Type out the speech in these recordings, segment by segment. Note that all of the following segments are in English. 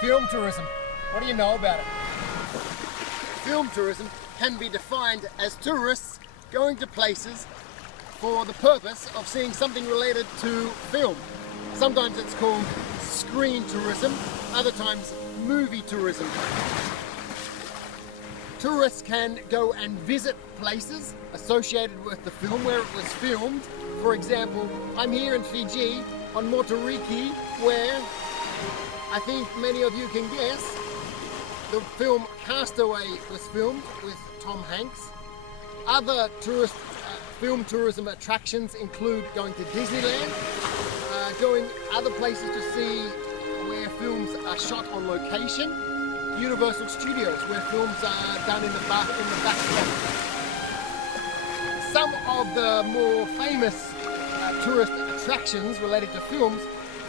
Film tourism. What do you know about it? Film tourism can be defined as tourists going to places for the purpose of seeing something related to film. Sometimes it's called screen tourism, other times movie tourism. Tourists can go and visit places associated with the film where it was filmed. For example, I'm here in Fiji on Motoriki, where I think many of you can guess the film Castaway was filmed with Tom Hanks. Other film tourism attractions include going to Disneyland, going other places to see where films are shot on location, Universal Studios where films are done in the backdrop. Some of the more famous tourist attractions related to films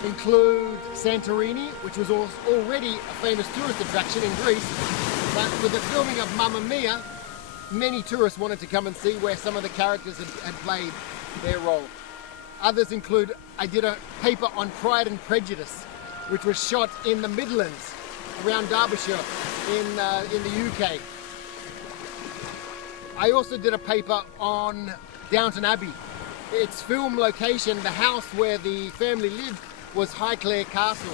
include Santorini, which was already a famous tourist attraction in Greece, but with the filming of Mamma Mia, many tourists wanted to come and see where some of the characters had played their role. Others include, I did a paper on Pride and Prejudice, which was shot in the Midlands, around Derbyshire, in the UK. I also did a paper on Downtown Abbey. Its film location, the house where the family lived, was Highclere Castle,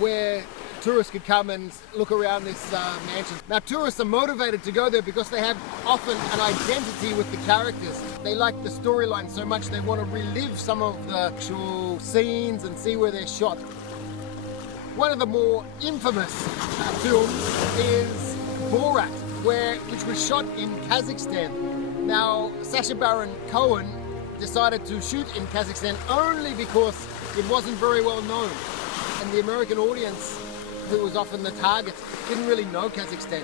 where tourists could come and look around this mansion. Now, tourists are motivated to go there because they have often an identity with the characters. They like the storyline so much they want to relive some of the actual scenes and see where they're shot. One of the more infamous films is Borat, which was shot in Kazakhstan. Now, Sacha Baron Cohen decided to shoot in Kazakhstan only because it wasn't very well known, and the American audience, who was often the target, didn't really know Kazakhstan.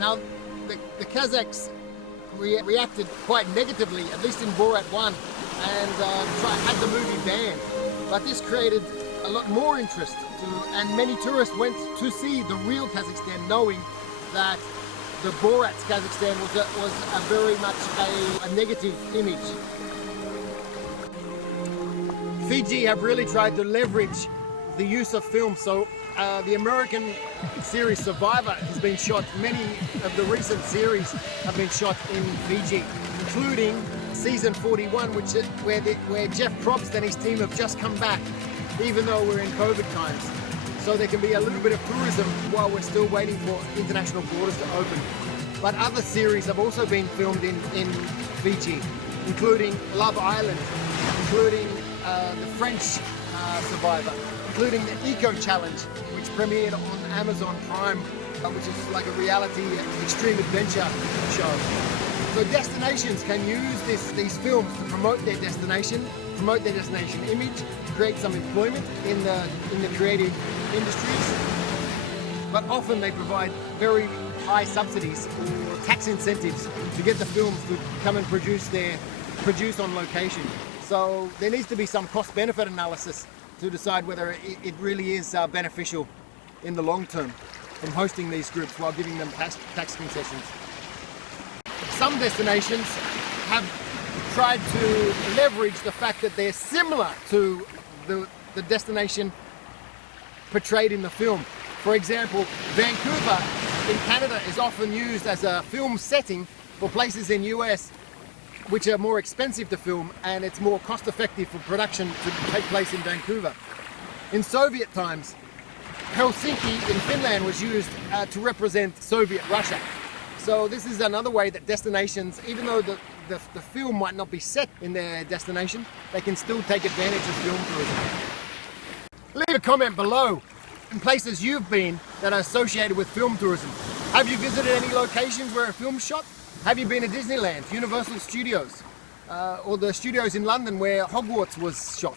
Now, the Kazakhs reacted quite negatively, at least in Borat 1, and had the movie banned. But this created a lot more interest, and many tourists went to see the real Kazakhstan, knowing that the Borat's Kazakhstan was a very much a negative image. Fiji have really tried to leverage the use of film. So the American series Survivor has been shot, many of the recent series have been shot in Fiji, including season 41, where Jeff Probst and his team have just come back, even though we're in COVID times. So there can be a little bit of tourism while we're still waiting for international borders to open. But other series have also been filmed in Fiji, including Love Island, including the French Survivor, including the Eco Challenge, which premiered on Amazon Prime, which is like a reality extreme adventure show. So destinations can use these films to promote their destination image, create some employment in the creative industries. But often they provide very high subsidies or tax incentives to get the films to come and produce on location. So there needs to be some cost-benefit analysis to decide whether it really is beneficial in the long term from hosting these groups while giving them tax concessions. Some destinations have tried to leverage the fact that they're similar to the destination portrayed in the film. For example, Vancouver in Canada is often used as a film setting for places in US which are more expensive to film, and it's more cost effective for production to take place in Vancouver. In Soviet times, Helsinki in Finland was used to represent Soviet Russia. So this is another way that destinations, even though the film might not be set in their destination, they can still take advantage of film tourism. Leave a comment below in places you've been that are associated with film tourism. Have you visited any locations where a film's shot? Have you been to Disneyland, Universal Studios, or the studios in London where Hogwarts was shot?